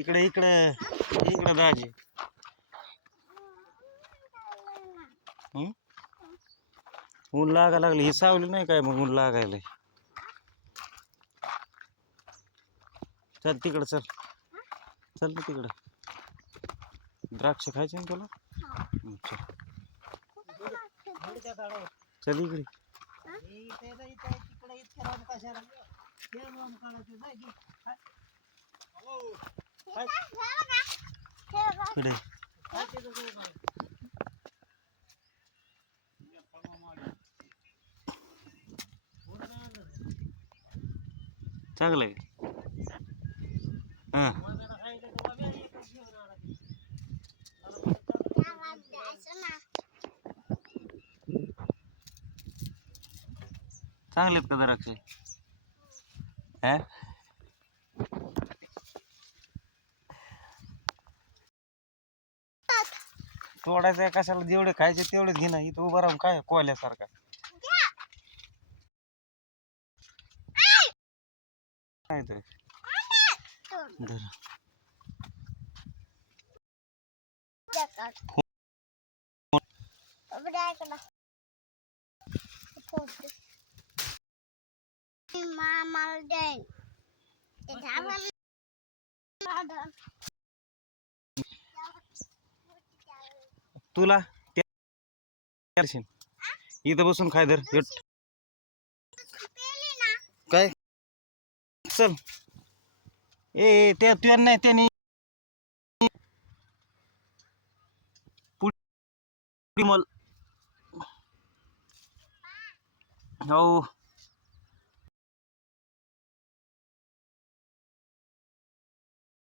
इकडे इकडे इकडे दाजी. ऊन लागा लागले. ही सावली नाही काय मग ऊन लागायला. चल तिकडं चल. चल ना तिकडं. द्राक्ष खायचे ना तुला. चल इकडे. इकडे चांगलं आहे. हां चांगले आहेत का द्राक्ष? हा तोडायचं कशाला? जेवढे खायचे तेवढेच घे ना. इथं उभं राहून काय कोल्यासारखा. काय ते तुला इथं बसून खाय धर. काय चल. ए ते तुया नाही त्याने पुढी मल. हो